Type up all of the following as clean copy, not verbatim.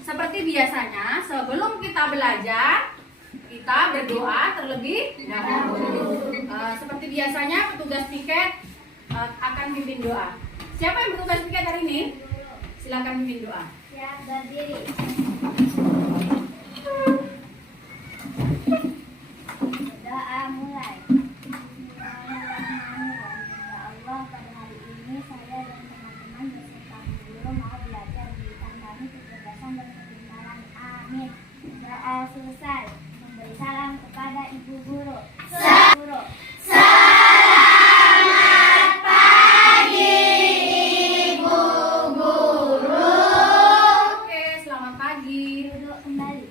Seperti biasanya, sebelum kita belajar, kita berdoa terlebih dahulu. Seperti biasanya, petugas piket akan pimpin doa. Siapa yang bertugas piket hari ini? Silakan pimpin doa. Ya, berdiri. Doa mulai. Ya Allah, pada hari ini saya dan teman-teman beserta guru mau belajar berikan kami kecerdasan dan kepintaran. Amin. Doa selesai. Memberi salam kepada Ibu Guru. Guru. Selamat pagi, Ibu Guru. Oke, selamat pagi. Duduk kembali.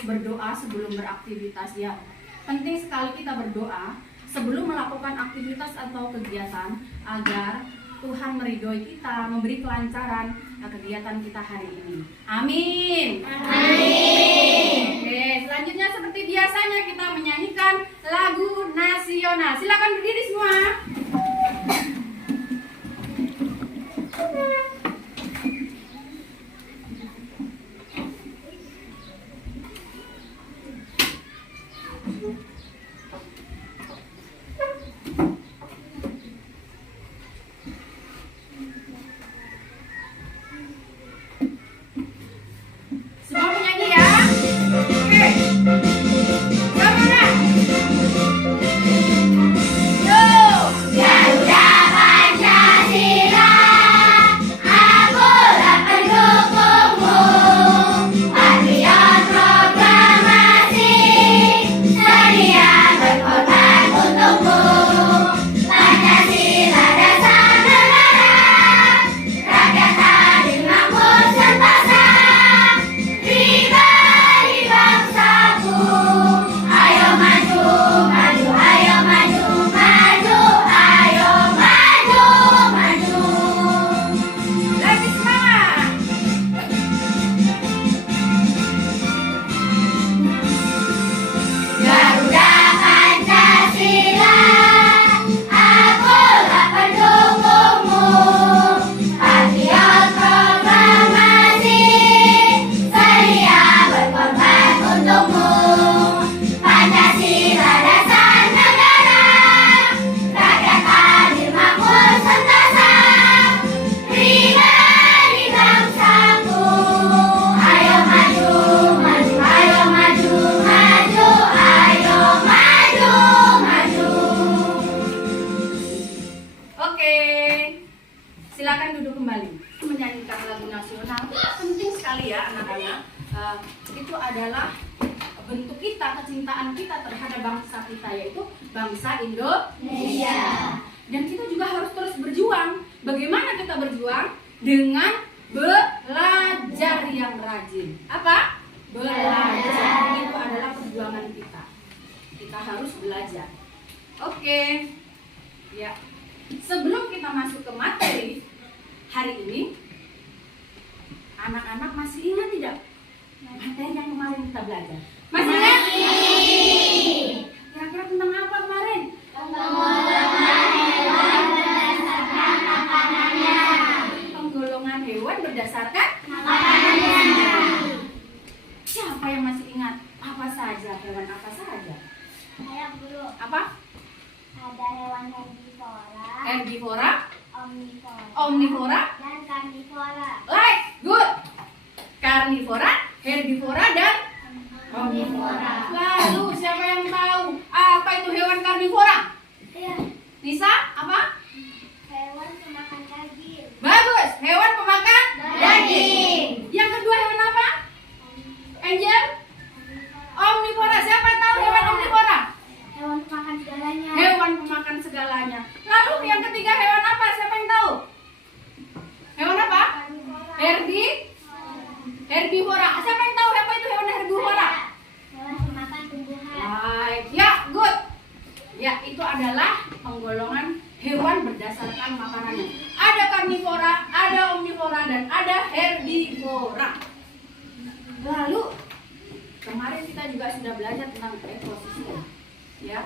Berdoa sebelum beraktivitas ya. Penting sekali kita berdoa sebelum melakukan aktivitas atau kegiatan agar Tuhan meridhoi kita, memberi kelancaran kegiatan kita hari ini. Amin. Amin. Oke, selanjutnya seperti biasanya kita menyanyikan lagu nasional. Silakan berdiri semua. Semua menyanyi ya. Oke. Gimana? Garuda Pancasila, akulah pendukungmu. Patriot proklamasi, sedia berkorban untukmu. Pancasila dasar negara, rakyat adil makmur sentosa. Pribadi bangsaku, ayo maju, maju, ayo maju, maju, ayo maju, maju. Lagi semangat. Garuda Pancasila, akulah pendukungmu. Patriot proklamasi, sedia berkorban untukmu. Pancasila dasar negara, rakyat adil makmur sentosa. Pribadi bangsaku, ayo maju, maju, ayo maju, maju, ayo maju, maju. Oke. Silakan duduk kembali. Menyanyikan lagu nasional penting sekali ya anak-anak. Itu adalah bentuk kita, kecintaan kita terhadap bangsa kita, yaitu bangsa Indonesia. Dan kita juga harus terus berjuang. Bagaimana kita berjuang? Dengan belajar yang rajin. Apa? Belajar. Itu adalah perjuangan kita. Kita harus belajar. Oke. Ya. Sebelum kita masuk ke materi hari ini, anak-anak masih ingat tidak materi yang kemarin kita belajar? Masih ingat? Kira-kira tentang apa kemarin? Penggolongan hewan berdasarkan makanannya. Siapa yang masih ingat? Apa saja hewan apa saja? Saya Guru. Apa? Ada hewan herbivora, Herbivora, omnivora, omnivora, dan karnivora. right, good. Karnivora, herbivora, dan Omnivora. lalu siapa yang tahu apa itu hewan karnivora? Iya, Nisa, apa? hewan pemakan daging. Bagus, hewan pemakan Daging. Yang kedua hewan apa? Angel? Omnivora. Siapa yang tahu hewan omnivora? Hewan pemakan segalanya. Hewan pemakan segalanya. Lalu yang ketiga hewan apa? Siapa yang tahu? Hewan apa? Karnivora. Herbivora. Siapa yang tahu apa itu hewan herbivora? Hewan pemakan tumbuhan. Baik, ya, good. Ya, itu adalah penggolongan hewan berdasarkan makanannya. Ada karnivora, ada omnivora, dan ada herbivora. Lalu kemarin kita juga sudah belajar tentang ekosistem. Ya,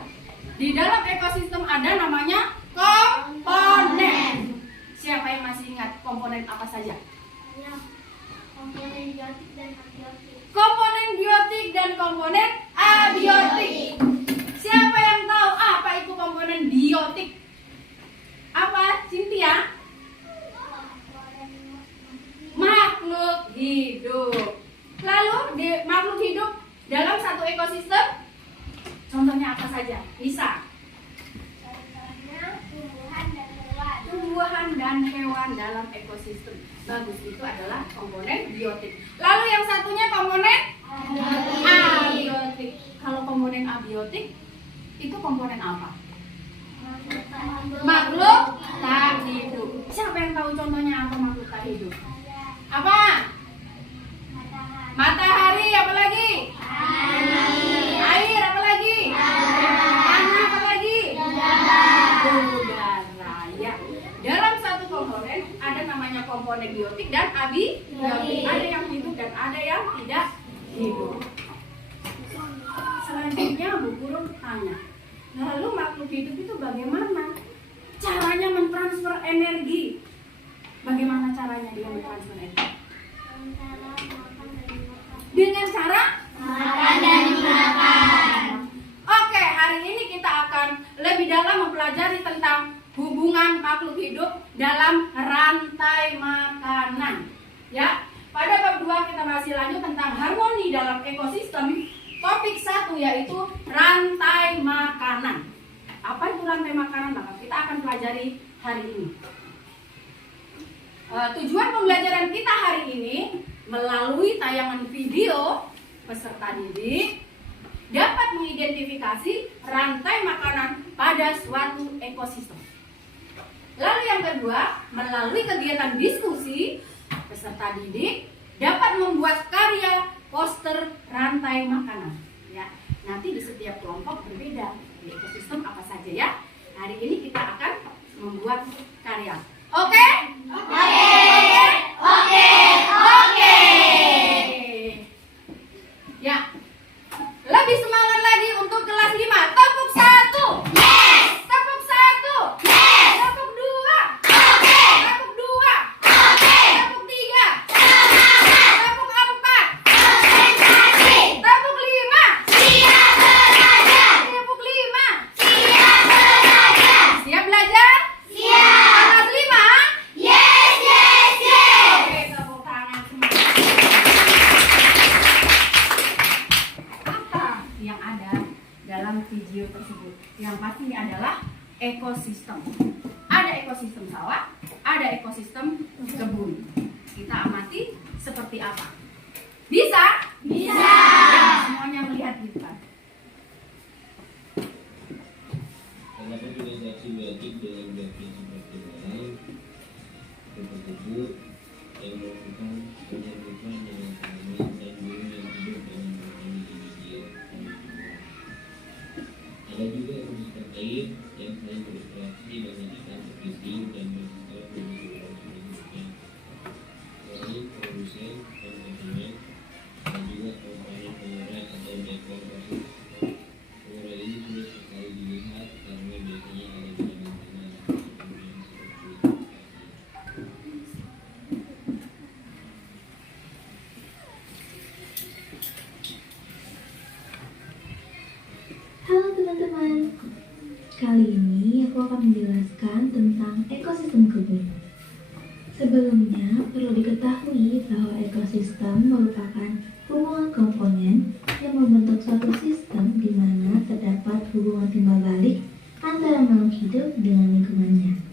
di dalam ekosistem ada namanya komponen. Siapa yang masih ingat komponen apa saja? Banyak. komponen biotik dan abiotik. Komponen biotik dan komponen abiotik. Siapa yang tahu apa itu komponen biotik? Apa, Cynthia? Makhluk hidup. Lalu di makhluk hidup dalam satu ekosistem, contohnya apa saja? Bisa. Contohnya tumbuhan dan hewan. Tumbuhan dan hewan dalam ekosistem. Bagus, itu adalah komponen biotik. Lalu yang satunya komponen abiotik. Kalau komponen abiotik itu komponen apa? Makhluk tak hidup. Siapa yang tahu contohnya apa makhluk tak hidup? Apa? Matahari, apa lagi? Air, apa lagi? Tanah, apa lagi? Udara. Ya. Dalam satu komponen ada namanya komponen biotik dan abiotik. Ada yang hidup dan ada yang tidak hidup. Selanjutnya Bu Guru tanya, lalu makhluk hidup itu bagaimana caranya mentransfer energi? Bagaimana caranya dia mentransfer energi? Dengan cara Makan dan dimakan. Oke, hari ini kita akan lebih dalam mempelajari tentang hubungan makhluk hidup dalam rantai makanan. Ya, pada bab 2 kita masih lanjut tentang harmoni dalam ekosistem. Topik 1 yaitu rantai makanan. Apa itu rantai makanan? Maka kita akan pelajari hari ini. Tujuan pembelajaran kita hari ini melalui tayangan video peserta didik dapat mengidentifikasi rantai makanan pada suatu ekosistem. Lalu yang kedua, melalui kegiatan diskusi peserta didik dapat membuat karya poster rantai makanan. Ya, nanti di setiap kelompok berbeda. Di ekosistem apa saja ya? Hari ini kita akan membuat karya. Oke? Oke. Ya. Lebih semangat lagi untuk kelas 5. Tepuk 1. Yes. Tepuk 1. Yes. Tepuk 2. Oke. Tepuk 2. Oke. Tepuk 3. Semangat. Tepuk 4. Konsentrasi. Tepuk 5. Siap belajar. Tepuk 5. Siap belajar. Siap belajar? Siap. Kelas 5? Yes, yes, yes. Oke, tepuk tangan semua. Apa yang ada dalam video tersebut? Yang pasti adalah ekosistem. Ada ekosistem sawah, ada ekosistem kebun. Kita amati seperti apa. Bisa? Bisa. Ya, semuanya melihat di depan. Terdapat organisasi biotik dengan biotik seperti lain tersebut yang melakukan penyerbukan dengan tanaman dan burung yang hidup dengan berkondisi ideal. Ada juga ekosistem air yang saling berinteraksi dengan ikan seperti dan bersikap memiliki berlangsung hidupnya. Selain produsen dan konsumen, ada juga komponen pengurai atau dekor ekosistem. Pengurai ini sulit sekali dilihat karena biasanya ada di dalam tanah kemudian seperti itu. Halo teman-teman, kali ini aku akan menjelaskan tentang ekosistem kebun. Sebelumnya, perlu diketahui bahwa ekosistem merupakan hubungan komponen yang membentuk suatu sistem di mana terdapat hubungan timbal balik antara makhluk hidup dengan lingkungannya.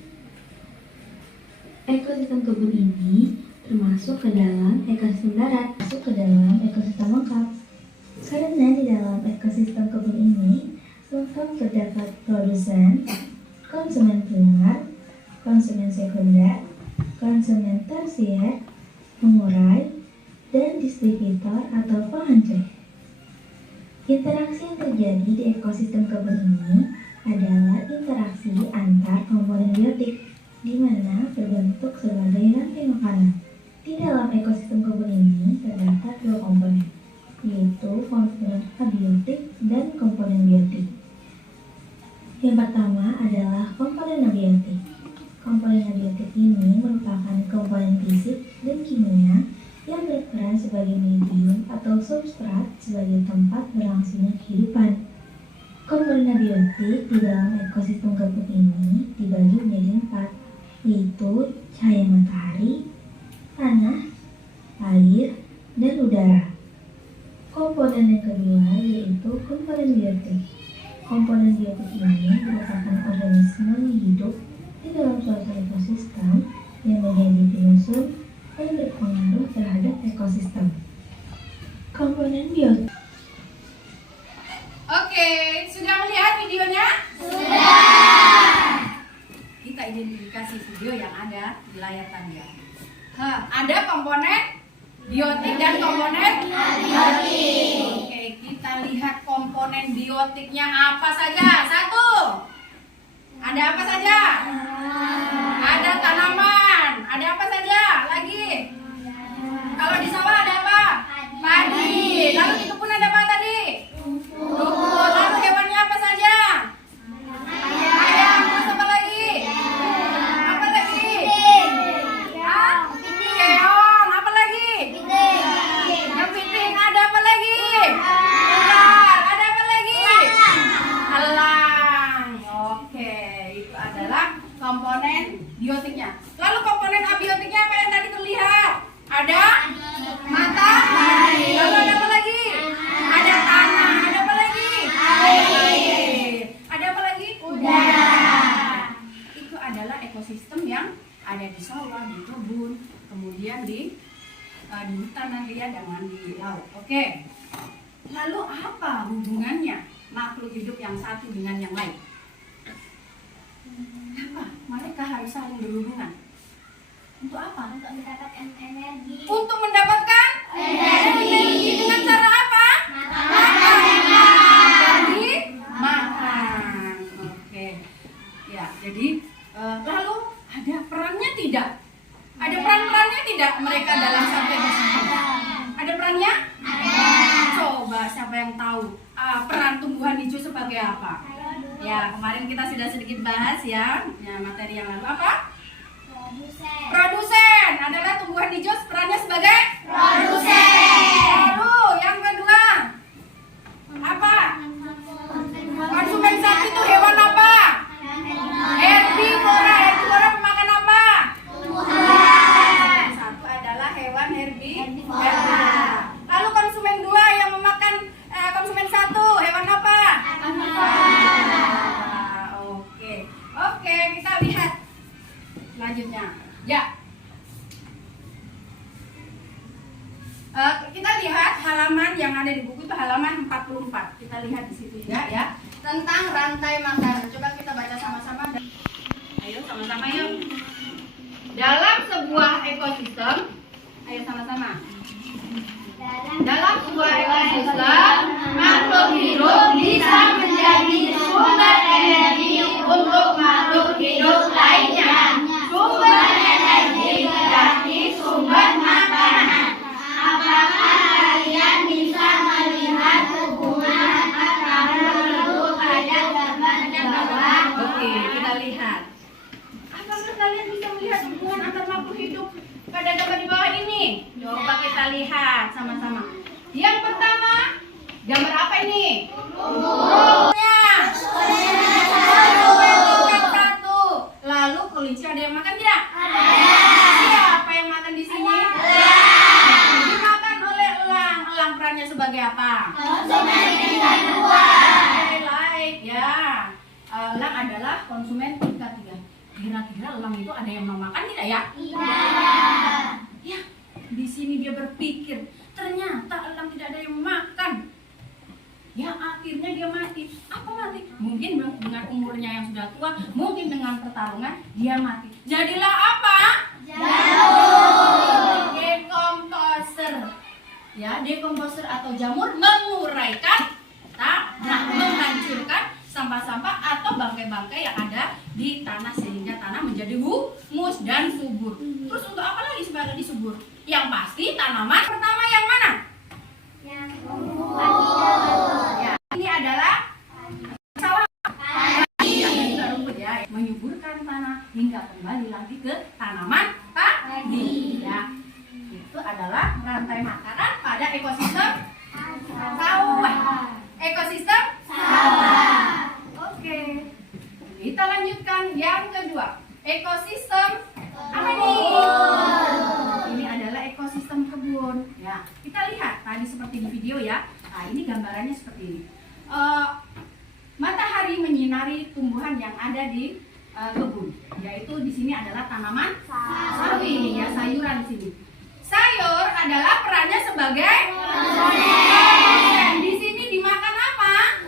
Ekosistem kebun ini termasuk ke dalam ekosistem darat, masuk ke dalam ekosistem lengkap. Karena di dalam ekosistem kebun ini lengkap terdapat produsen, konsumen primer, konsumen sekunder, konsumen tersier, pengurai, dan distributor atau penghancur. Interaksi yang terjadi di ekosistem kebun ini adalah interaksi antar komponen biotik, di mana terbentuk sebagai rantai makanan. Di dalam ekosistem kebun ini terdapat dua komponen, yaitu komponen abiotik dan komponen biotik. Yang pertama adalah komponen abiotik. Komponen abiotik ini merupakan komponen fisik dan kimia yang berperan sebagai medium atau substrat sebagai tempat berlangsungnya kehidupan. Komponen abiotik di dalam ekosistem gabung ini dibagi menjadi 4, yaitu cahaya matahari, tanah, air, dan udara. Komponen yang kedua yaitu komponen biotik. Komponen biotik ini merupakan organisme hidup di dalam suatu ekosistem yang menjadi penyusun dan berpengaruh terhadap ekosistem. Komponen biotik. Oke, sudah melihat videonya? Sudah. Kita identifikasi video yang ada di layar tadi ya. Ada komponen biotik dan komponen abiotik. Oke, kita lihat komponen biotiknya apa saja. 1. Ada apa saja? Ada tanaman. Ada apa saja? Lagi. Kalau di sawah ada apa? Padi. Lalu di kebun ada apa tadi? Rumput. Lalu hewannya apa saja? Ayam. Terus apa lagi? Apa lagi? Keong. Apa lagi? Kepiting. Ada apa lagi? Ular. Ada apa lagi? Elang. Oke, itu adalah komponen biotiknya. Lalu komponen abiotiknya apa yang tadi terlihat? Ada matahari. Lalu ada apa lagi? Ada tanah. Ada apa lagi? Air. Ada apa lagi? Udara. Itu adalah ekosistem yang ada di sawah, di kebun, kemudian di hutan nanti ya, dengan di laut. Oke. Lalu apa hubungannya makhluk hidup yang satu dengan yang lain? Apa? Mereka harus saling berhubungan. Untuk apa? Untuk mendapatkan energi. Untuk mendapatkan energi. Dengan cara apa? Jadi makan. Oke. Ya, jadi lalu ada perannya tidak? Ada peran-perannya tidak mereka dalam satu ekosistem? Ada perannya? Coba siapa yang tahu peran tumbuhan hijau sebagai apa? Ya, kemarin kita sudah sedikit bahas ya, materi yang lalu apa? Produsen adalah tumbuhan hijau, perannya sebagai produsen. Lalu yang kedua apa? Konsumen satu itu hewan apa? Herbivora. Herbivora pemakan apa? Konsumen satu adalah hewan herbivora. Lalu konsumen dua yang memakan konsumen satu hewan apa? Oke, kita lihat selanjutnya. Ya. Kita lihat halaman yang ada di buku itu halaman 44. Kita lihat di situ ya, tentang rantai makanan. Coba kita baca sama-sama. Ayo sama-sama yuk. Dalam sebuah ekosistem, ayo sama-sama. Dalam sebuah ekosistem, makhluk hidup bisa menjadi sumber energi untuk makhluk hidup lainnya. Sumber energi berarti sumber makanan. Apakah kalian bisa melihat hubungan antara itu pada gambar di bawah? Oke, kita lihat. Apakah kalian bisa melihat hubungan antar makhluk hidup pada gambar di bawah ini? Coba kita lihat sama-sama. Yang pertama, gambar apa ini? Burungnya. Satu. Lalu kelinci ada yang makan tidak? Siapa yang makan di sini? Dimakan oleh elang. Elang perannya sebagai apa? Konsumen tingkat 2. Like ya. Elang adalah konsumen tingkat 3. Kira-kira elang itu ada yang mau makan tidak ya? Tidak. Ya, di sini dia berpikir, ternyata elang tidak ada yang makan. Ya, akhirnya dia mati. Apa mati? Mungkin dengan umurnya yang sudah tua, mungkin dengan pertarungan dia mati. Jadilah apa? Jamur. Dekomposer. Ya, dekomposer atau jamur menguraikan tanah, menghancurkan sampah-sampah atau bangkai-bangkai yang ada di tanah sehingga tanah menjadi humus dan subur. Terus untuk apa lagi sebagai disubur? Yang pasti tanaman pertama yang mana? Yang Ya, ini adalah sawah. Yang juga rumput ya, menyuburkan tanah hingga kembali lagi ke tanaman padi. Ya, itu adalah rantai makanan pada ekosistem sawah. Ekosistem sawah. Oke. Kita lanjutkan yang kedua. Ekosistem apa nih? Ini adalah ekosistem kebun. Ya, kita lihat tadi seperti di video ya. Nah, ini gambarannya seperti ini. Matahari menyinari tumbuhan yang ada di kebun. Yaitu di sini adalah tanaman sawi, ya, sayuran di sini. Sayur adalah perannya sebagai di sini dimakan apa?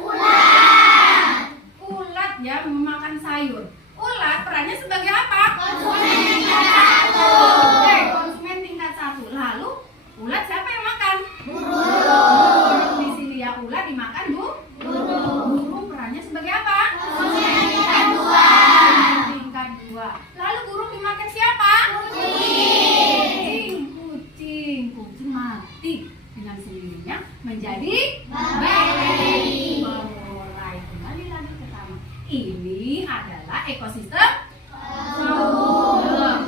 Ulat ya, memakan sayur. Ulat perannya sebagai apa? Konsumen tingkat 1. Oke, konsumen tingkat 1. Lalu ulat siapa yang makan? Burung. Di sini ya, ulat dimakan burung. Burung perannya sebagai apa? Konsumen tingkat 2. Tingkat 2. Lalu burung dimakan siapa? Kucing mati dengan sendirinya menjadi bakteri. Mulai kembali lagi ke taman. Ini adalah ekosistem kebun.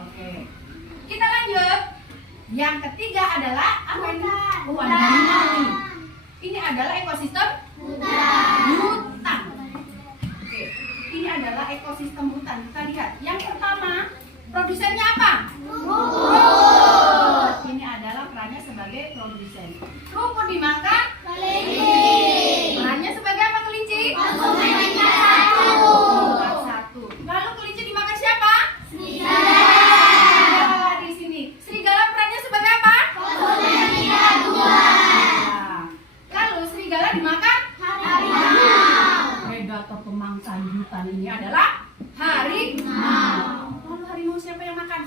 Oke. Kita lanjut. Yang ketiga adalah apa ini? Harimau. Ini adalah ekosistem hutan. Oke. Ini adalah ekosistem hutan. Kita lihat. Yang pertama, produsennya apa? Rumput. Ini adalah perannya sebagai produsen. Rumput dimakan kelinci. Perannya sebagai apa kelinci? Konsumen tingkat 1. Lalu kelinci dimakan siapa? Serigala. Di sini. Serigala perannya sebagai apa? Konsumen tingkat 2. Lalu serigala dimakan harimau. Predator pemangsa hutan ini adalah harimau. Lalu harimau siapa yang makan?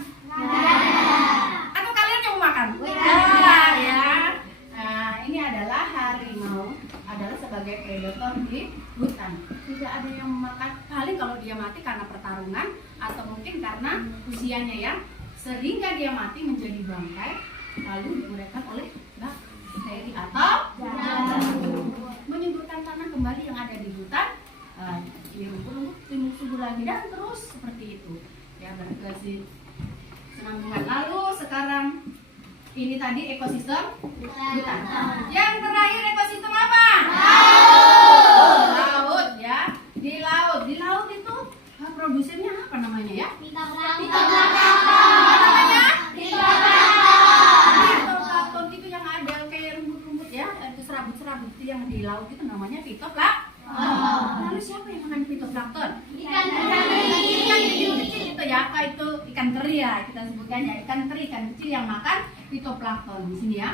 Atau kalian yang makan? Ya. Nah, ini adalah harimau adalah sebagai predator di hutan. Tidak ada yang memakan. Paling kalau dia mati karena pertarungan atau mungkin karena usianya yang sehingga dia mati menjadi bangkai lalu diuraikan oleh bakteri atau menyuburkan tanah kembali yang ada di hutan. Di rumput-rumput timbul subur lagi dan terus seperti itu. Ya, berkesinambungan. Lalu sekarang ini tadi ekosistem hutan. Yang terakhir ekosistem apa? Laut ya. Di laut itu produsennya apa namanya ya? Apa namanya? Fitoplankton itu yang ada kayak rumput-rumput ya, itu serabut-serabut itu yang di laut itu namanya fitoplankton. Lalu siapa yang makan fitoplankton? Ikan kecil-kecil itu ya, apa itu ikan teri ya kita sebutkannya, ikan teri, ikan kecil yang makan fitoplankton di sini ya.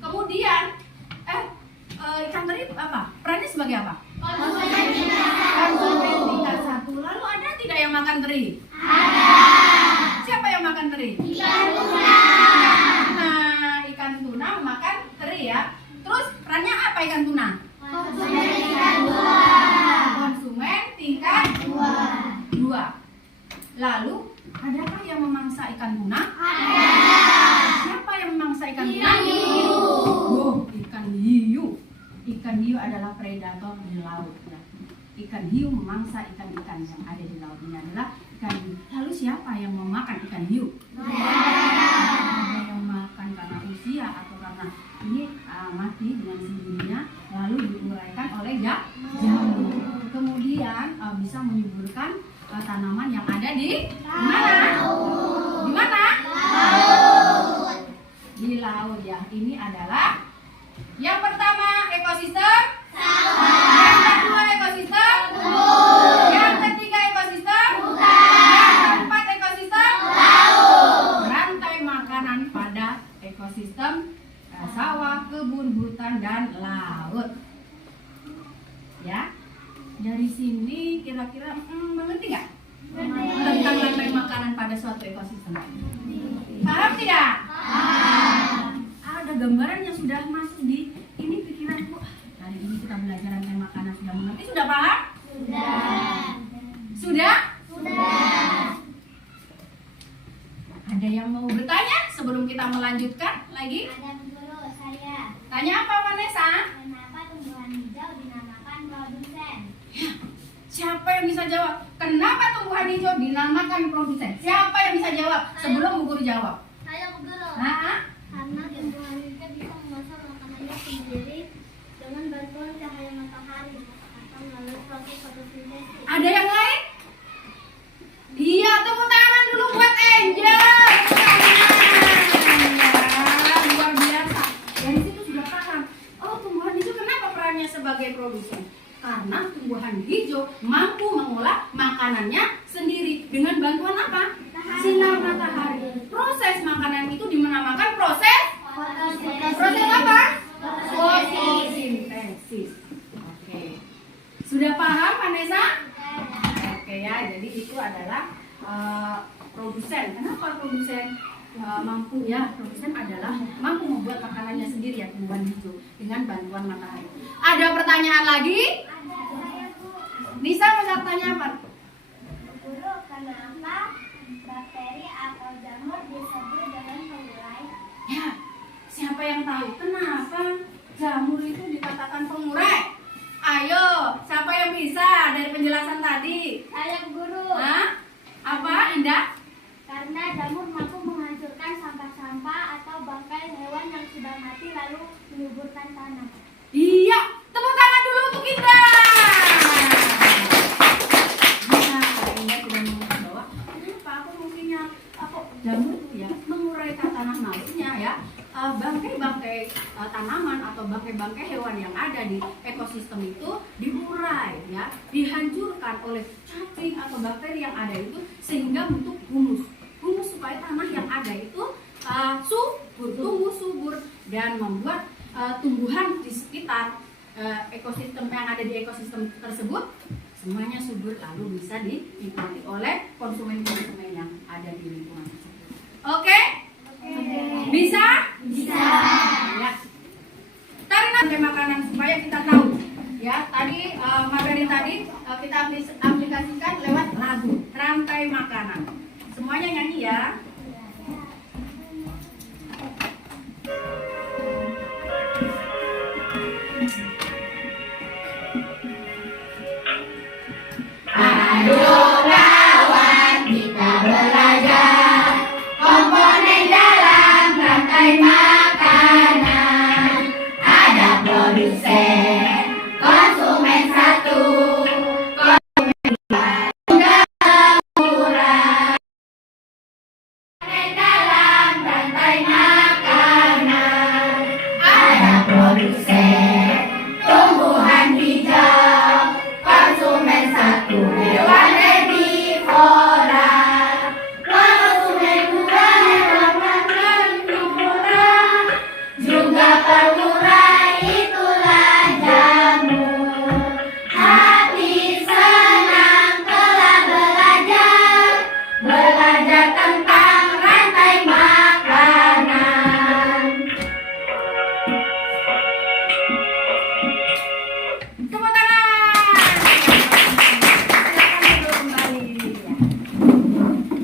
Kemudian ikan teri apa? Perannya sebagai apa? Konsumen tingkat 1. Lalu ada tidak yang makan teri? Ada. Siapa yang makan teri? Ikan tuna. Nah, ikan tuna makan teri ya. Terus perannya apa ikan tuna? Konsumen tingkat 2. Lalu, adakah yang memangsa ikan tuna? Ada. Siapa yang memangsa ikan tuna? Ikan hiu. Ikan hiu adalah predator di laut ya. Ikan hiu memangsa ikan-ikan yang ada di laut. Ini adalah ikan hiu. Lalu siapa yang memakan ikan hiu? Ada yang makan karena usia atau karena ini mati dengan sendirinya lalu diuraikan oleh jamur. Kemudian bisa menyuburkan tanaman yang ada di mana? Di mana? Di laut ya. Ini adalah yang pertama ekosistem sawah. Yang kedua ekosistem kebun. Yang ketiga ekosistem hutan. Yang keempat ekosistem laut. Rantai makanan pada ekosistem sawah, kebun, hutan, dan laut. Ya. Dari sini kira-kira mengerti nggak? Tentang rantai makanan pada suatu ekosistem. Paham tidak? Ada gambaran yang sudah masuk di ini pikiranku. Hari ini kita belajar rantai makanan sudah mengerti, sudah paham? Sudah. Ada yang mau bertanya sebelum kita melanjutkan lagi? Ada guru saya. Tanya apa Vanessa? Kenapa tumbuhan hijau dinamakan produsen? Siapa yang bisa jawab? Kenapa tumbuhan hijau dinamakan produsen? Siapa yang bisa jawab sebelum Bu Guru jawab? Saya Bu Guru. Nah, tumbuhan hijau mampu mengolah makanannya sendiri dengan bantuan apa? Sinar matahari. Proses makanan itu dinamakan proses apa? Fotosintesis. Oke. Sudah paham, Vanessa? Oke ya, jadi itu adalah produsen. Kenapa produsen mampu ya? Produsen adalah mampu membuat makanannya sendiri ya, tumbuhan hijau dengan bantuan matahari. Ada pertanyaan lagi? Nisa mau tanya apa? Guru, kenapa bakteri atau jamur disebut dengan pengurai? Ya, siapa yang tahu kenapa jamur itu dikatakan pengurai? Ayo, siapa yang bisa dari penjelasan tadi? Saya guru. Hah? Apa, Indah? Karena jamur mampu menghancurkan sampah-sampah atau bangkai hewan yang sudah mati lalu menyuburkan tanah. Iya, tepuk tangan dulu untuk Indah. Nah, Indah sudah mengatakan bahwa kenapa aku mungkinnya jamur itu ya menguraikan tanah, maksudnya ya bangkai-bangkai tanaman atau bangkai-bangkai hewan yang ada di ekosistem itu diurai ya, dihancurkan oleh cacing atau bakteri yang ada itu sehingga bentuk humus supaya tanah yang ada itu tumbuh subur dan membuat tumbuhan di sekitar ekosistem yang ada di ekosistem tersebut semuanya subur lalu bisa dinikmati oleh konsumen-konsumen yang ada di lingkungan tersebut. Oke? Bisa? Bisa. Ya. Tarik rantai makanan supaya kita tahu. Ya, tadi materi tadi kita aplikasikan lewat lagu rantai makanan. Semuanya nyanyi ya. Ayo kawan, kita belajar komponen dalam rantai makanan. Ada produsen, konsumen satu, konsumen dua, juga murah. Komponen dalam rantai makanan. Ada produsen, tumbuhan hijau, konsumen satu, hewan herbivora. Konsumen dua, hewan karnivora. Juga pengurai, itulah jamur. Hati senang telah belajar tentang rantai makanan. Tepuk tangan. Silakan duduk kembali.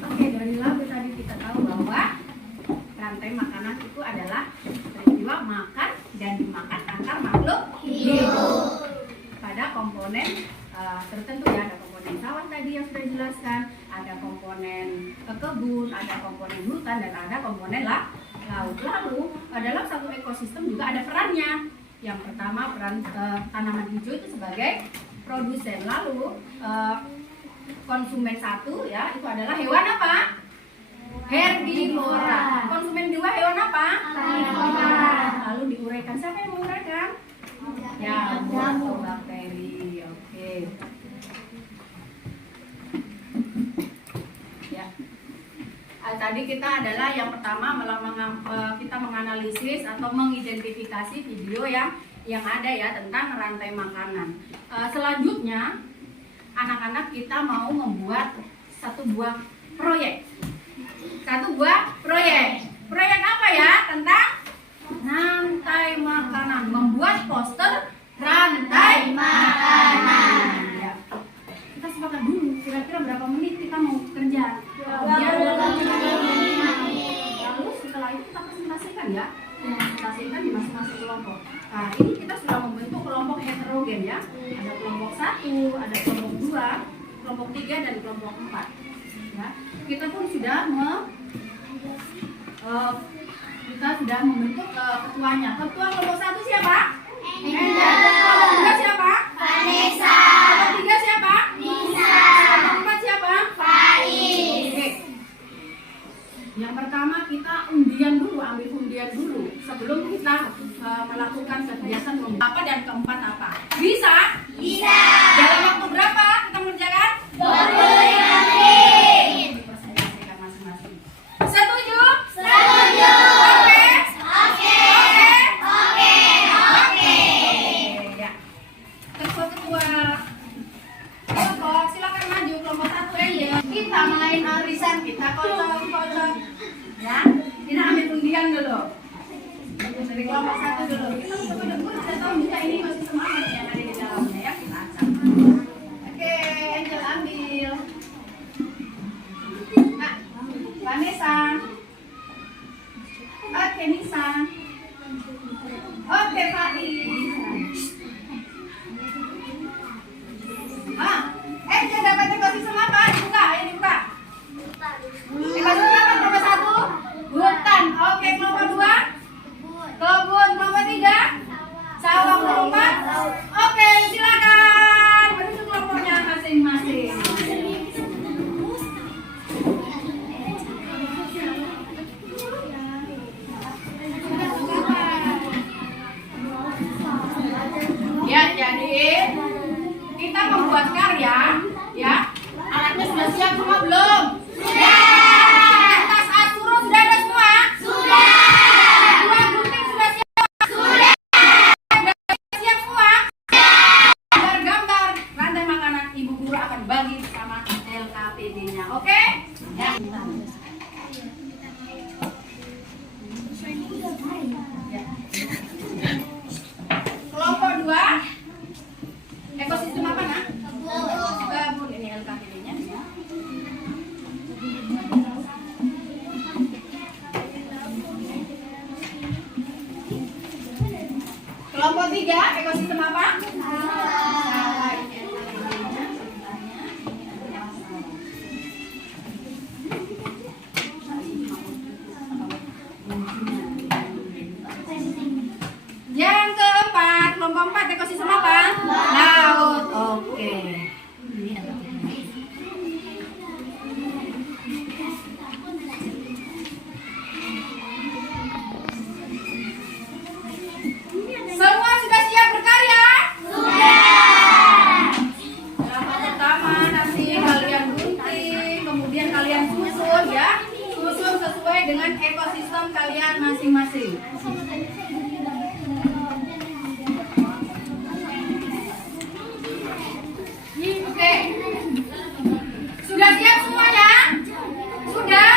Oke, dari lagu tadi kita tahu bahwa rantai makanan itu adalah peristiwa makan dan dimakan antar makhluk hidup. Pada komponen tertentu ya, ada komponen sawah tadi yang sudah dijelaskan, ada komponen kebun, ada komponen hutan, dan ada komponen laut. Lalu dalam satu ekosistem juga ada perannya. Yang pertama peran tanaman hijau itu sebagai produsen. Lalu konsumen satu ya itu adalah hewan apa? Herbivora. Konsumen dua hewan apa? Karnivora. Lalu diuraikan. Siapa yang menguraikan? Ya, atau bakteri. Oke. Ya. Tadi kita adalah yang pertama kita menganalisis atau mengidentifikasi video yang ada ya tentang rantai makanan. Selanjutnya anak-anak kita mau membuat satu buah proyek. Proyek apa ya? Tentang rantai makanan. Membuat poster rantai makanan. Ya. Kita sepakat dulu kira-kira berapa menit kita mau kerja. Lalu setelah itu kita presentasikan ya. Presentasikan di masing-masing kelompok. Nah, ini kita sudah membentuk kelompok heterogen ya. Ada kelompok 1, ada kelompok 2, kelompok 3 dan kelompok 4. Ya. Kita pun sudah membentuk ketuanya. Ketua kelompok 1 siapa? Kelompok 2 siapa? Vanessa. Kelompok 3 siapa? Nisa. Kelompok 4 siapa? Faiz. Oke. Yang pertama kita ambil undian dulu sebelum kita melakukan kegiatan apa dan keempat apa? Bisa? Bisa. Dalam waktu Diam dulu. Dari kelompok 1 dulu. Kita sudah tahu juga ini masih semangat yang ada di dalamnya ya. Kita acak. Oke, Angel ambil. Nah, Vanessa. Oke, Nisa. Oke, Faiz. Angel dapat ekosistem apa? Dibuka, ayo dibuka. Ekosistem apa? Kelompok 1? Hutan. Oke, kelompok 2? Kebun. Kelompok 3? Sawah. Kelompok 4? Oke, silakan menuju kelompoknya masing-masing. Ya, jadi kita membuat karya, ya. Alatnya sudah siap semua belum? Sudah. Kertas Asuro sudah ada semua? Sudah. Dua gunting sudah siap? Sudah. Siap semua? Gambar rantai makanan ibu guru akan bagi bersama LKPD-nya, oke? Ya. Kelompok 2 ekosistem apa nak? Gabun. Ini LKPD-nya. Kelompok 3 ekosistem apa? Sawah. Ini LKPD-nya. Yang keempat, kelompok 4 ekosistem apa? Laut. Oke. Ini LKPD. Semua sudah siap berkarya? Sudah. Yang pertama nanti kalian gunting, kemudian kalian susun ya. Susun sesuai dengan ekosistem kalian masing-masing. Oke. Sudah siap semuanya? Sudah?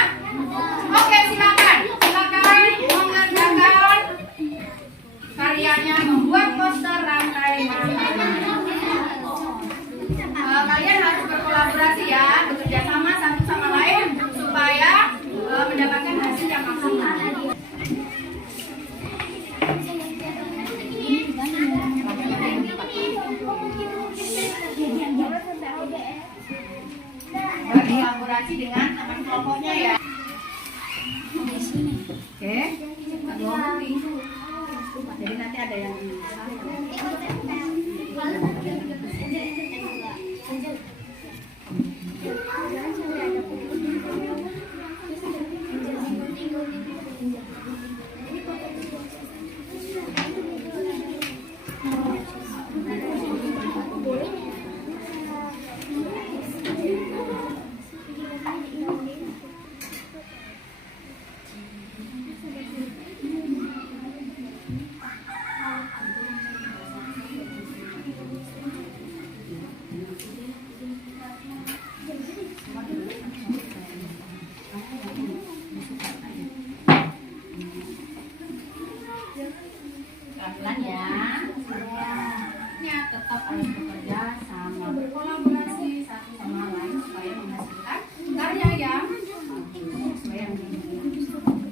Oke, silakan. Silakan mengerjakan karyanya membuat poster rantai makanan. Kalian harus berkolaborasi ya, bekerja sama satu sama lain supaya mendapatkan hasil yang maksimal. Berkolaborasi dengan teman kelompoknya ya. Oke, kedua gunting. Jadi nanti ada yang pelan-pelan ya. Ya, tetap harus bekerja sama, berkolaborasi satu sama lain supaya menghasilkan karya yang sesuai yang diinginkan.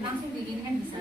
Langsung diinginkan bisa.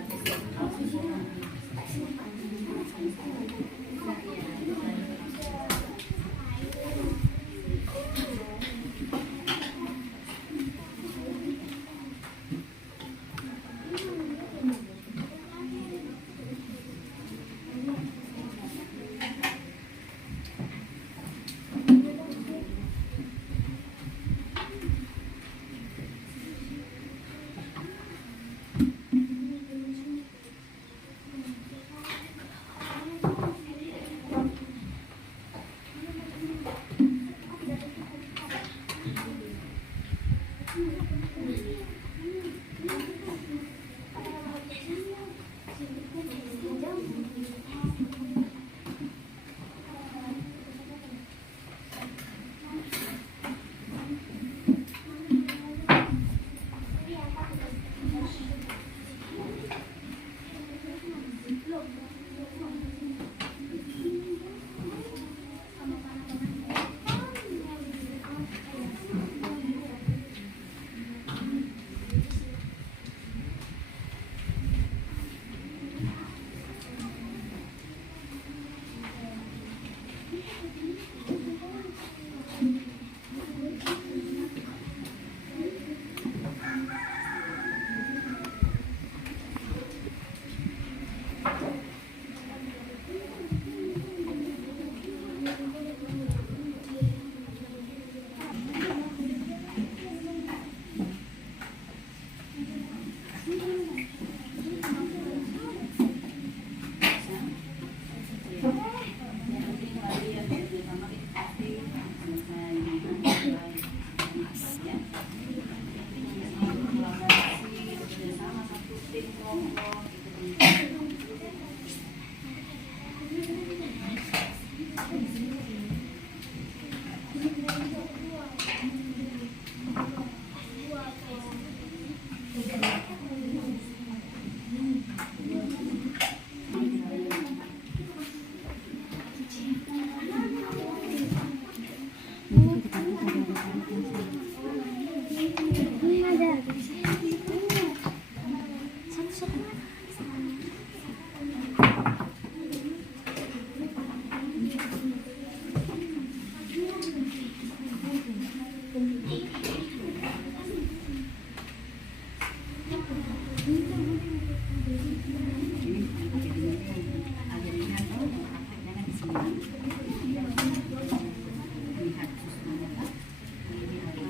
Lihat susunannya kan. Ini apa?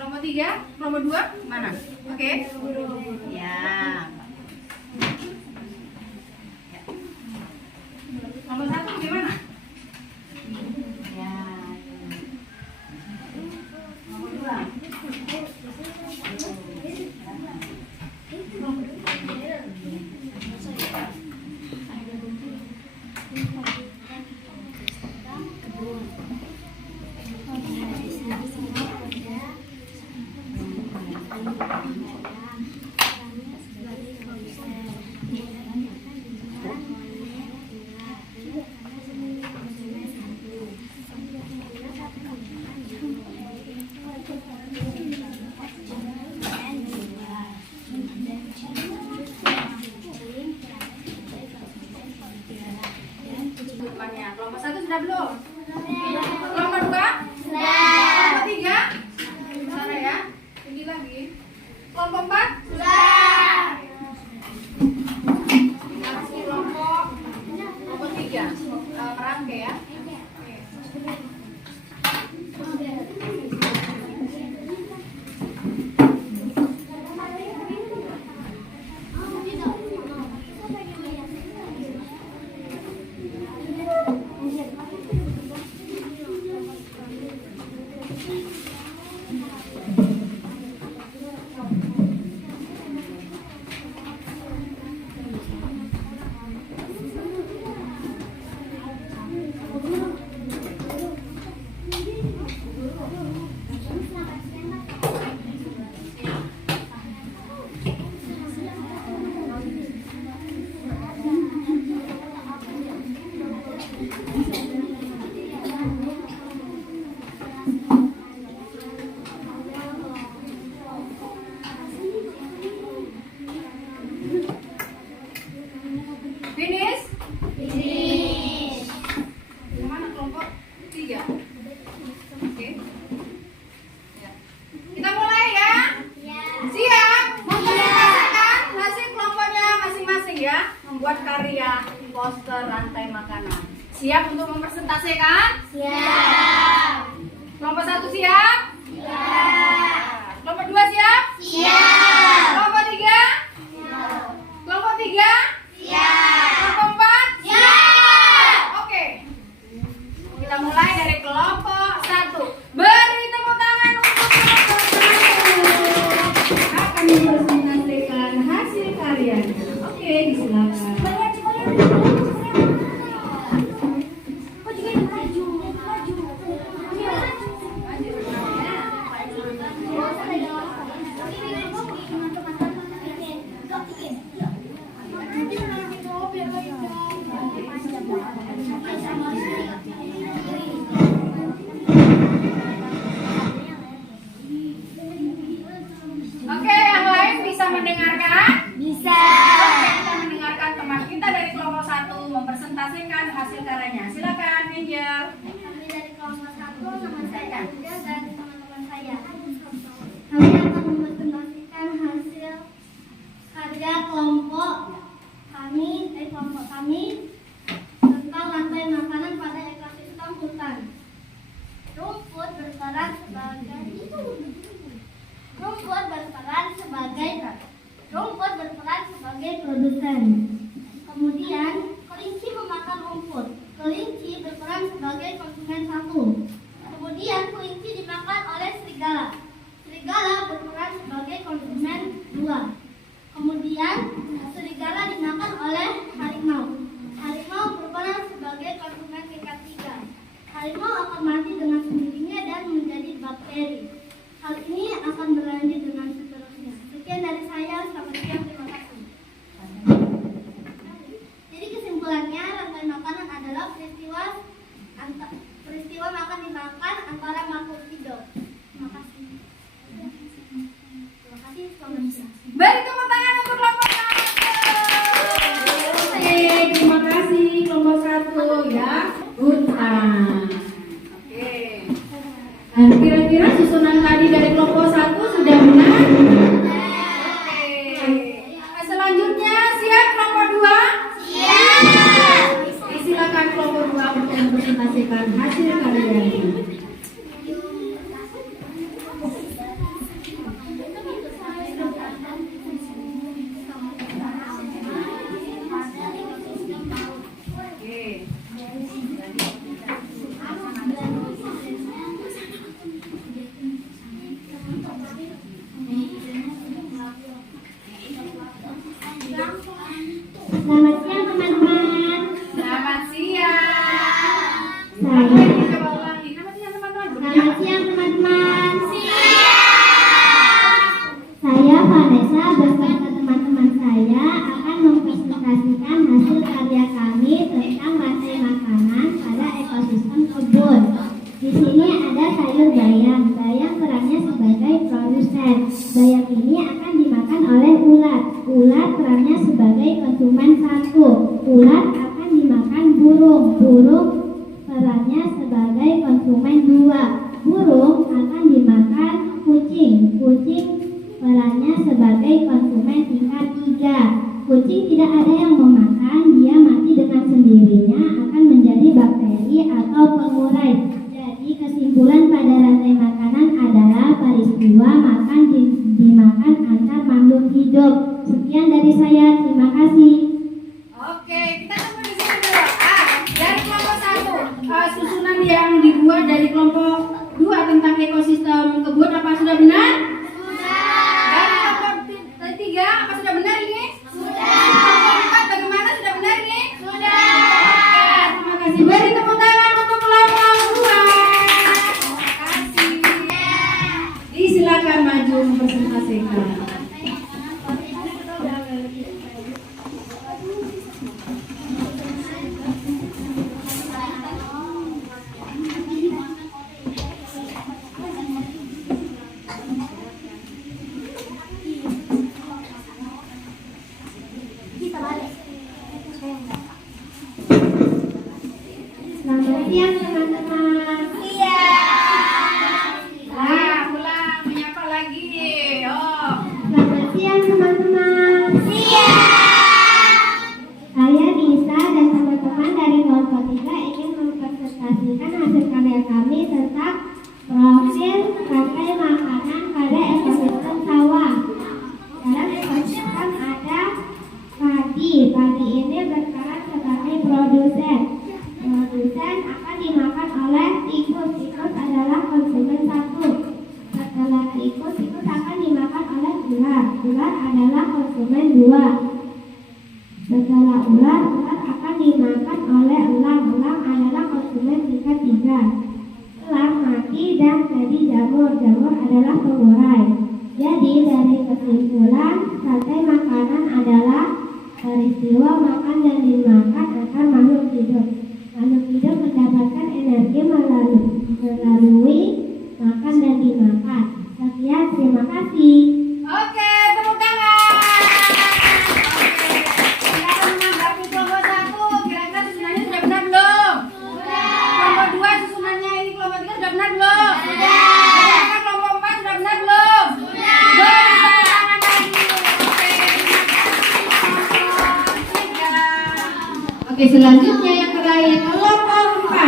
Kelompok 3, kelompok 2 mana? Oke. Ya. Kelompok 1 gimana? Ya. Kelompok 2. Depannya. Kelompok 1 sudah belum? Kelompok 2? Kelompok 3? Sana ya. Tinggi lagi. Kelompok 4? Masih kelompok 3. Merangkai ya. Finish? Kemana kelompok 3? Oke. Ya. Kita mulai ya? Siap? Mempresentasikan hasil kelompoknya masing-masing ya. Membuat karya poster rantai makanan. Siap untuk mempresentasikan? Siap. Kelompok 1 siap? Siap. Kelompok 2 siap? Siap. Kelompok 3? Kelompok 3? Siap. Kelompok 4? Siap. Oke. Kita mulai dari kelompok 1. Beri tepuk tangan untuk kelompok 1. Akan mempresentasikan hasil karyanya. Oke, disilakan. suaranya. Silakan, Angel. Kami dari kelompok 1, nama saya Angel dan teman-teman saya. Kami akan mempresentasikan hasil karya kelompok kami tentang rantai makanan pada ekosistem hutan. Rumput berperan sebagai produsen. Kemudian kelinci memakan rumput. Kelinci berperan sebagai konsumen 1. Kemudian kelinci dimakan oleh serigala. Serigala berperan sebagai konsumen 2. Kemudian serigala dimakan oleh harimau. Harimau berperan sebagai konsumen tingkat 3. Harimau akan mati dengan sendirinya dan menjadi bakteri. Hal ini akan berlanjut dengan seterusnya. Sekian dari saya, selamat siang, terima kasih. Jadi kesimpulannya, rantai makanan adalah peristiwa makan dimakan antara makhluk hidup. Terima kasih. Terima kasih, selamat siang. Beri tepuk tangan untuk kelompok 1. Oke, terima kasih kelompok 1 ya. Hutan. Oke. Kira-kira susunan tadi dari kelompok 1 sudah benar? Oke. Selanjutnya siap kelompok 2? Siap. Silakan kelompok 2 untuk mempresentasikan hasil karyanya. Selamat siang teman-teman. Selamat siang. Saya Coba ulangi. Selamat siang teman-teman. Selamat siang teman-teman. Saya Vanessa beserta teman-teman saya akan mempresentasikan hasil karya kami tentang rantai makanan pada ekosistem kebun. Di sini ada sayur bayam. Bayam perannya sebagai produsen. Bayam ini akan dimakan oleh ulat. Ulat perannya sebagai konsumen 1. Ulat akan dimakan burung. Burung perannya sebagai konsumen 2. Burung akan dimakan kucing. Kucing perannya sebagai konsumen tingkat 3. Kucing tidak ada yang memakan, dia mati dengan sendirinya, akan menjadi bakteri atau pengurai. Jadi kesimpulan pada rantai makanan adalah peristiwa makan dimakan antar makhluk hidup. Sekian dari saya, terima kasih. Oke, kita tunggu di sini dulu. Dari kelompok 1, susunan yang dibuat dari kelompok 2 tentang ekosistem kebun apa sudah benar? Dari kelompok 3 apa sudah benar ini? Kelompok 4 bagaimana, sudah benar ini? Oke, terima kasih. Beri tepuk tangan untuk kelompok 2. Terima kasih. Silakan maju mempresentasikan. Selamat siang teman-teman. Ulang, menyapa lagi. Oh. Selamat siang teman-teman. Saya Nisa dan teman-teman dari kelompok 3 ingin mempresentasikan hasil karya kami tentang profil rantai makanan pada ekosistem sawah. Dalam ekosistem ada padi. Padi ini berperan sebagai produsen. Produsen akan dimakan oleh tikus. Tikus adalah konsumen 1. Setelah tikus akan dimakan oleh ular. Ular adalah konsumen 2. Setelah ular akan dimakan oleh elang. Elang adalah konsumen tingkat 3. Elang mati dan jadi jamur. Jamur adalah pengurai. Jadi dari kesimpulan, rantai makanan adalah peristiwa makan dan dimakan antar makhluk hidup. Makhluk hidup mendapatkan energi melalui makan dan dimakan. Sekian, terima kasih. Oke, tepuk tangan. Oke, sekarang menanggapi kelompok 1. Kira-kira susunannya sudah benar belum? Selanjutnya yang terakhir kelompok 4.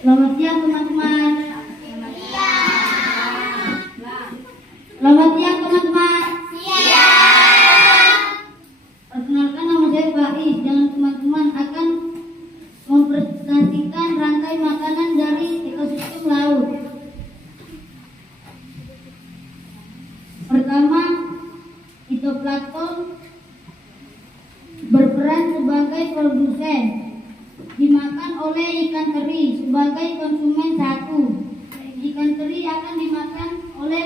Selamat siang teman-teman. Selamat siang teman-teman. Perkenalkan, nama saya Faiz dan teman-teman akan mempresentasikan rantai makanan dari ekosistem laut. Pertama, fitoplankton berperan sebagai produsen, dimakan oleh ikan teri sebagai konsumen satu. Ikan teri akan dimakan oleh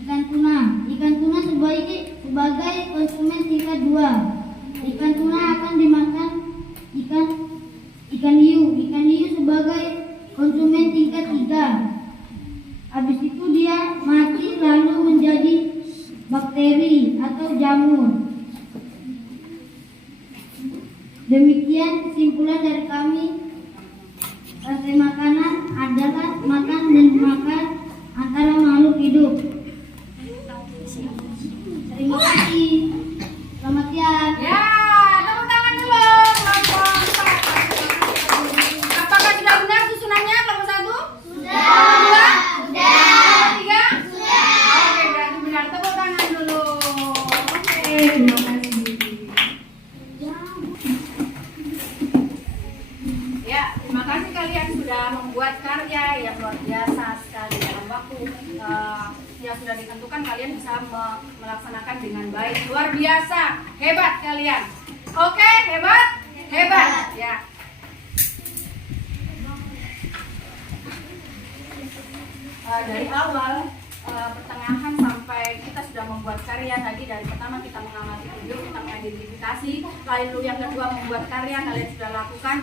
ikan tuna. Ikan tuna sebagai konsumen tingkat 2. Ikan tuna akan dimakan ikan hiu. Ikan hiu sebagai konsumen tingkat 3. Habis itu dia mati lalu menjadi bakteri atau jamur. Demikian kesimpulan dari kami. Rantai makanan adalah makan dan dimakan antara makhluk hidup. Terima kasih. Selamat siang. Ya, tepuk tangan dulu. Kelompok 4. Apakah sudah benar susunannya kelompok 1? Sudah. Sudah. 3? Sudah. Oke, berarti benar. Tepuk tangan dulu. Oke, terima kasih. Ya, terima kasih kalian sudah membuat karya yang luar biasa sekali dalam waktu yang sudah ditentukan. Kalian bisa melaksanakan dengan baik, luar biasa, hebat kalian. Oke, hebat, ya. Dari awal pertengahan sampai kita sudah membuat karya tadi. Dari pertama kita mengamati video, kita mengidentifikasi, lalu yang kedua membuat karya. Kalian sudah lakukan.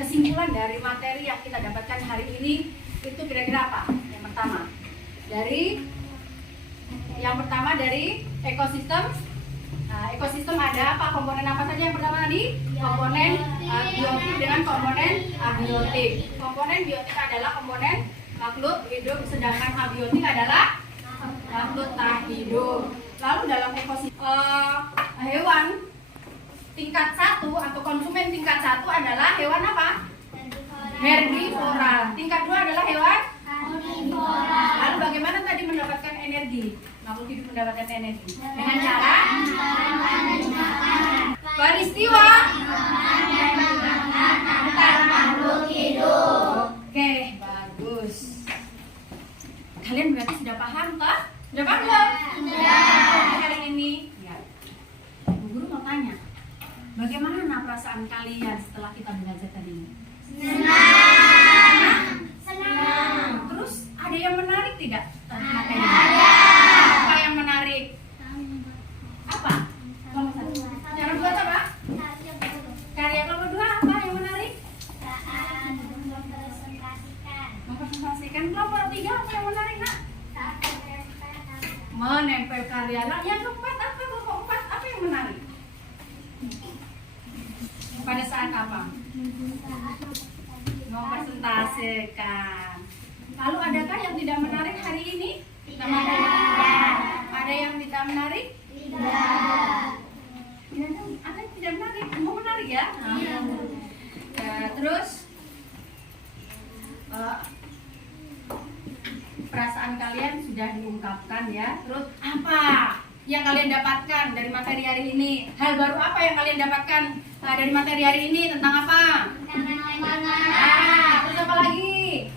Kesimpulan dari materi yang kita dapatkan hari ini itu kira-kira apa? Yang pertama dari ekosistem. Ekosistem ada apa? Komponen apa saja yang pertama tadi? Komponen biotik dengan komponen abiotik. Komponen biotik adalah komponen makhluk hidup, sedangkan abiotik adalah makhluk tak hidup. Lalu dalam ekosistem hewan tingkat 1 atau konsumen tingkat 1 adalah hewan apa? Herbivora. Tingkat 2 adalah hewan omnivora. Lalu bagaimana tadi mendapatkan energi? Makhluk hidup mendapatkan energi dengan cara peristiwa antar makhluk hidup. Oke, bagus. Kalian berarti sudah paham toh? Sudah paham belum? Sudah. Kali ini ya. Bu Guru mau tanya, bagaimana perasaan kalian setelah kita belajar tadi ini? Senang. Terus ada yang menarik tidak? Ada. Apa yang menarik? Apa? Cara buat apa? Karya kelompok 2 apa yang menarik? Mempresentasikan. Kelompok 3 apa yang menarik, Nak? Menempel karya. Yang keempat apa? Kelompok 4 apa yang menarik? Pada saat apa? Mempresentasikan. Lalu adakah yang tidak menarik hari ini? Ada yang tidak menarik? Tidak. Ada yang tidak menarik? Mau menarik ya? Terus perasaan kalian sudah diungkapkan ya. Terus apa yang kalian dapatkan dari materi hari ini? Hal baru apa yang kalian dapatkan dari materi hari ini? Tentang apa? Terus apa lagi?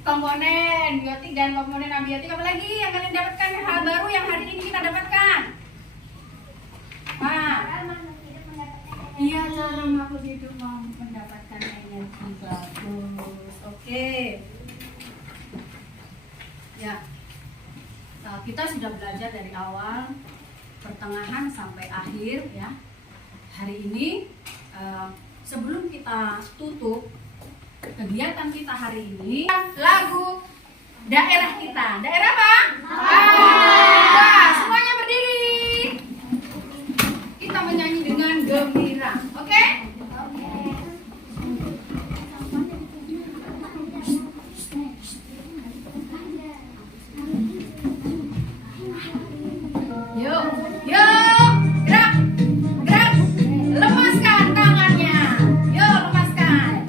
Komponen biotik dan komponen abiotik. Apa lagi yang kalian dapatkan? Hal baru yang hari ini kita dapatkan? Iya, cara makhluk hidup mendapatkan energi. Bagus. Oke. Ya. Kita sudah belajar dari awal, pertengahan sampai akhir ya. Hari ini sebelum kita tutup kegiatan kita hari ini, lagu daerah kita. Daerah apa? Nah, semuanya berdiri. Kita menyanyi dengan gembira. Oke? Yuk, yuk, gerak, gerak, lemaskan tangannya. Yuk, lemaskan.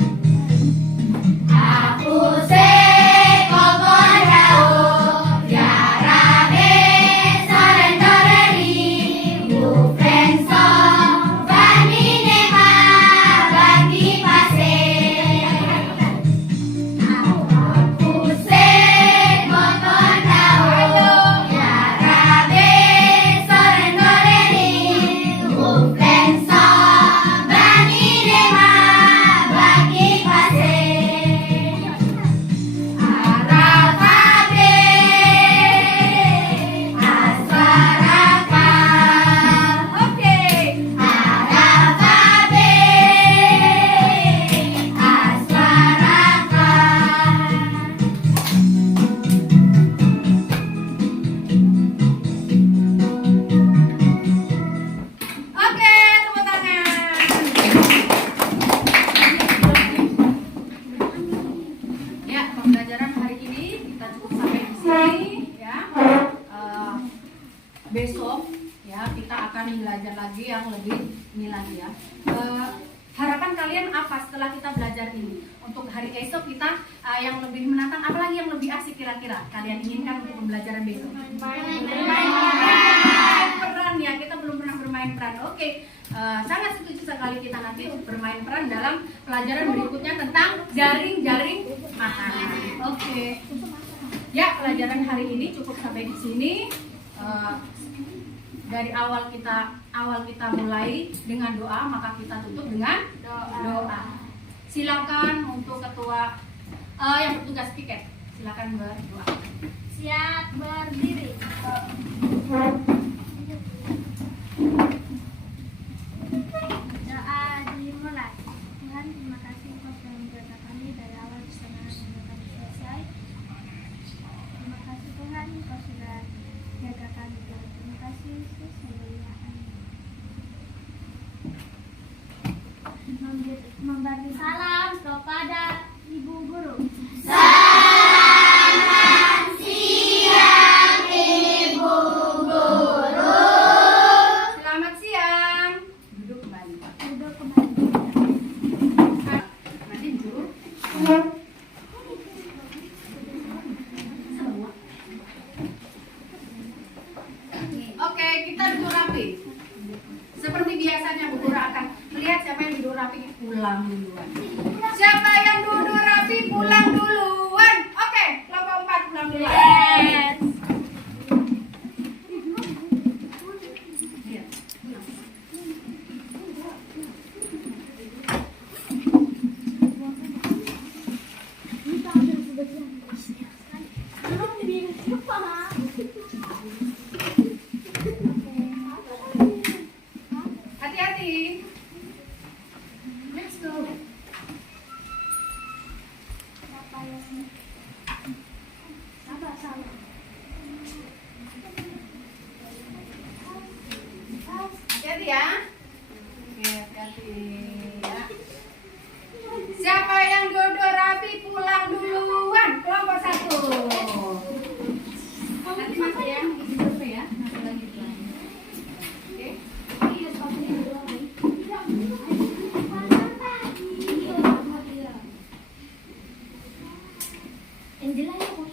Aku sekokon rao, yarabe soren doreri, bufrenso, bani nema, bagi pase. Aku sekokon rao, yarabe soren doreri, bufrenso, bani nema, bagi pase. Arafabe, aswaraka. Oke. Arafabe, aswaraka. Oke, tepuk tangan. Ya, pembelajaran hari ini kita cukup sampai di sini ya. Besok ya kita akan belajar lagi yang lebih ini lagi ya. Harapan kalian apa setelah kita belajar ini? Untuk hari esok kita yang lebih menantang, apalagi yang lebih asik kira-kira kalian inginkan untuk pembelajaran besok? Bermain peran ya, kita belum pernah bermain peran. Oke, sangat setuju sekali kita nanti bermain peran dalam pelajaran berikutnya tentang jaring-jaring makanan. Oke, ya pelajaran hari ini cukup sampai di sini. Dari awal kita mulai dengan doa, maka kita tutup dengan doa. Silakan untuk ketua yang bertugas piket, silakan berdoa. Siap berdiri. Doa dimulai. Tuhan, terima kasih Engkau sudah menjaga kami dari awal sampai kami selesai. Terima kasih Tuhan, Engkau sudah jaga kami. Terima kasih Yesus. Haleluya. Amin. Memberi salam kepada Ibu Guru. Selamat siang Ibu Guru. Selamat siang. Duduk kembali. Duduk kembali. Nanti duduk. Oke, kita duduk rapi. Seperti biasanya Bu Guru akan melihat siapa yang duduk rapi pulang duluan. Siapa yang duduk rapi pulang duluan. Oke, kelompok 4 pulang duluan. Yes. Iya, pulang. Hati-hati. Let's go. Sabar, sabar. Hati-hati ya. Oke, hati-hati ya. Siapa yang duduk rapi pulang duluan. Kelompok 1. Nanti masuk ya, isi survei ya. Nanti lagi pulang. Oke. Angela, ya, mau